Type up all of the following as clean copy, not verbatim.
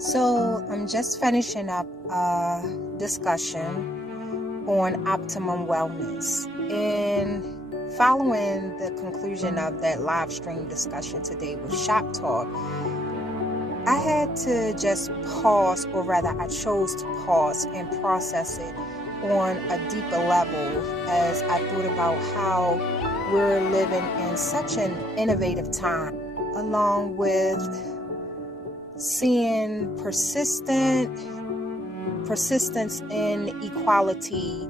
So I'm just finishing up a discussion on optimum wellness. And following the conclusion of that live stream discussion today with Shop Talk, I had to just pause, or rather I chose to pause and process it on a deeper level as I thought about how we're living in such an innovative time, along with seeing persistence in equality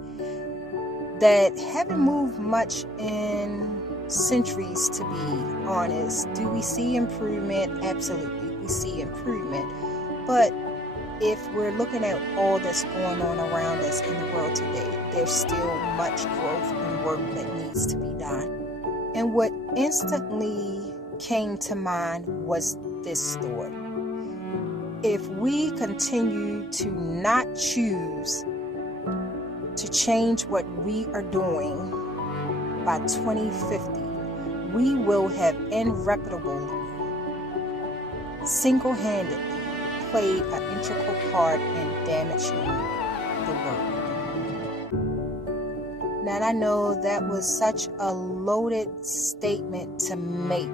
that haven't moved much in centuries, to be honest. Do we see improvement? Absolutely, we see improvement. But if we're looking at all that's going on around us in the world today, there's still much growth and work that needs to be done. And what instantly came to mind was this thought. If we continue to not choose to change what we are doing by 2050, we will have irreparably, single-handedly played an integral part in damaging the world. Now, I know that was such a loaded statement to make,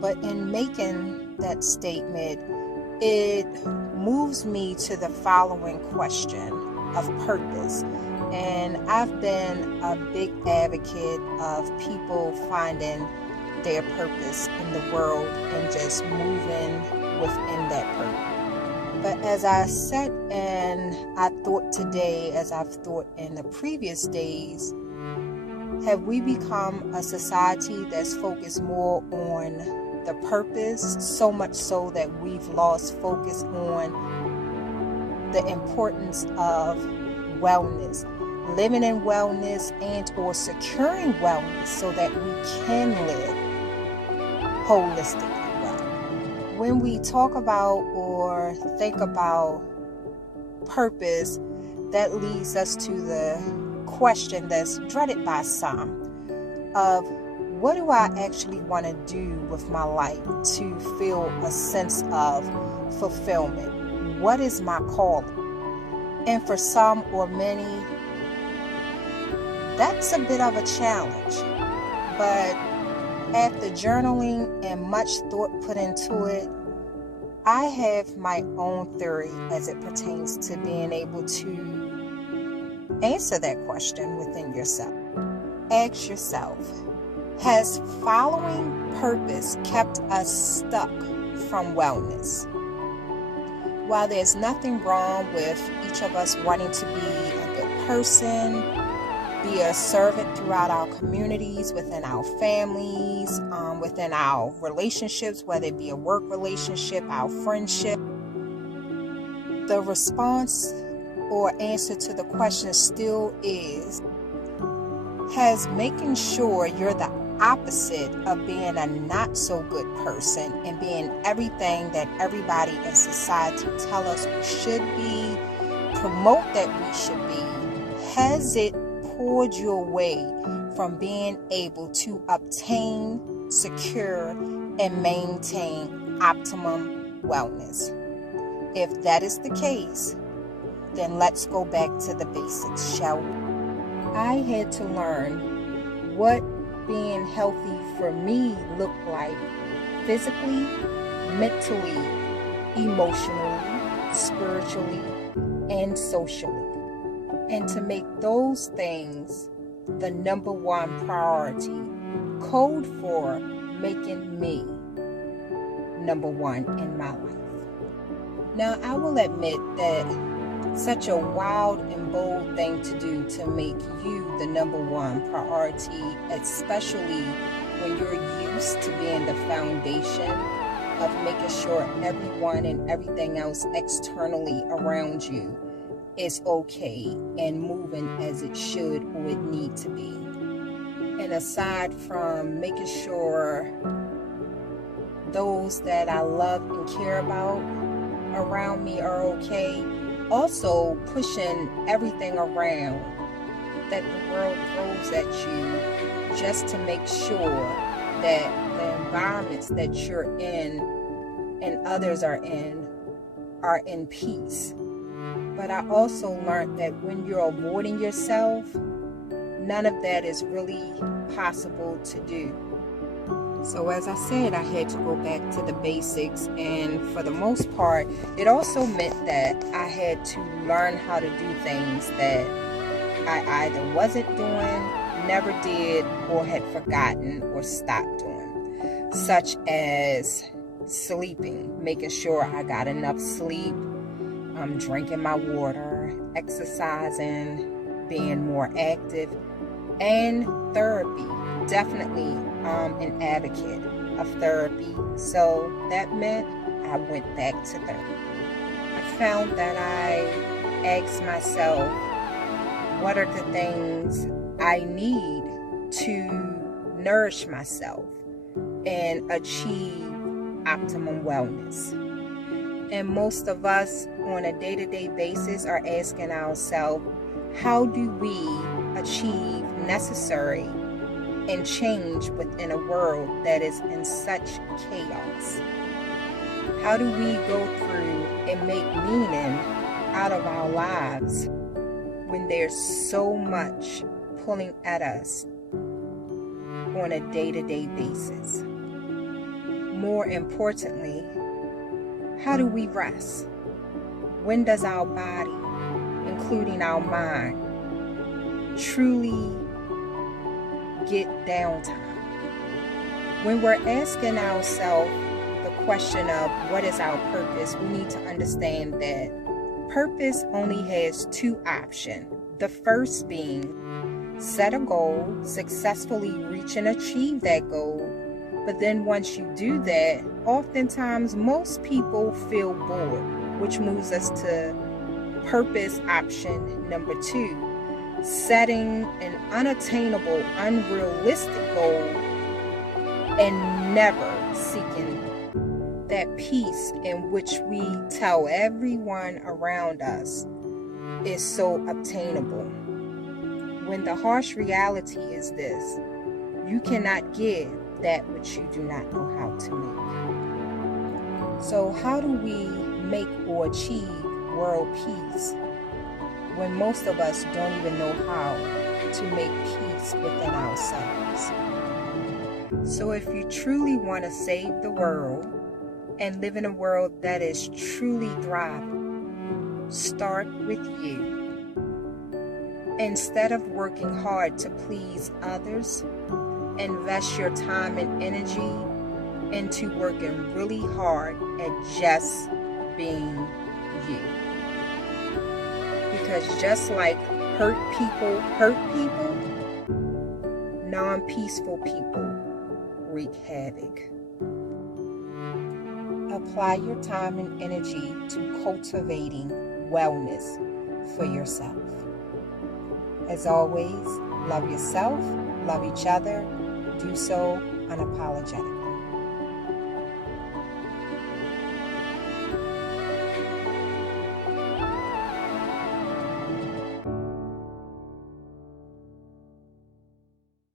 but in making that statement, it moves me to the following question of purpose. And I've been a big advocate of people finding their purpose in the world and just moving within that purpose. But as I sat and I thought today, as I've thought in the previous days, have we become a society that's focused more on the purpose, so much so that we've lost focus on the importance of wellness, living in wellness, and or securing wellness so that we can live holistically well. When we talk about or think about purpose, that leads us to the question that's dreaded by some of, what do I actually want to do with my life to feel a sense of fulfillment? What is my calling? And for some or many, that's a bit of a challenge. But after journaling and much thought put into it, I have my own theory as it pertains to being able to answer that question within yourself. Ask yourself, has following purpose kept us stuck from wellness? While there's nothing wrong with each of us wanting to be a good person, be a servant throughout our communities, within our families, within our relationships, whether it be a work relationship, our friendship, the response or answer to the question still is, has making sure you're the opposite of being a not so good person and being everything that everybody in society tell us we should be, promote that we should be, has it pulled you away from being able to obtain, secure, and maintain optimum wellness? If that is the case, then let's go back to the basics, shall we? I had to learn what being healthy for me looked like physically, mentally, emotionally, spiritually, and socially. And to make those things the number one priority, code for making me number one in my life. Now, I will admit that such a wild and bold thing to do, to make you the number one priority, especially when you're used to being the foundation of making sure everyone and everything else externally around you is okay and moving as it should or it need to be. And aside from making sure those that I love and care about around me are okay, also pushing everything around that the world throws at you just to make sure that the environments that you're in and others are in peace. But I also learned that when you're avoiding yourself, none of that is really possible to do. So as I said, I had to go back to the basics, and for the most part, it also meant that I had to learn how to do things that I either wasn't doing, never did, or had forgotten or stopped doing, such as sleeping, making sure I got enough sleep, drinking my water, exercising, being more active, and therapy. Definitely an advocate of therapy, so that meant I went back to therapy. I found that I asked myself, what are the things I need to nourish myself and achieve optimum wellness? And most of us on a day-to-day basis are asking ourselves, how do we achieve necessary and change within a world that is in such chaos? How do we go through and make meaning out of our lives when there's so much pulling at us on a day-to-day basis? More importantly, how do we rest? When does our body, including our mind, truly get downtime? When we're asking ourselves the question of what is our purpose, we need to understand that purpose only has two options. The first being set a goal, successfully reach and achieve that goal. But then once you do that, oftentimes most people feel bored, which moves us to purpose option number 2, setting an unattainable, unrealistic goal and never seeking that peace in which we tell everyone around us is so obtainable. When the harsh reality is this, you cannot give that which you do not know how to make. So how do we make or achieve world peace when most of us don't even know how to make peace within ourselves? So if you truly want to save the world and live in a world that is truly thriving, start with you. Instead of working hard to please others, invest your time and energy into working really hard at just being you. Because just like hurt people, non-peaceful people wreak havoc. Apply your time and energy to cultivating wellness for yourself. As always, love yourself, love each other, do so unapologetically.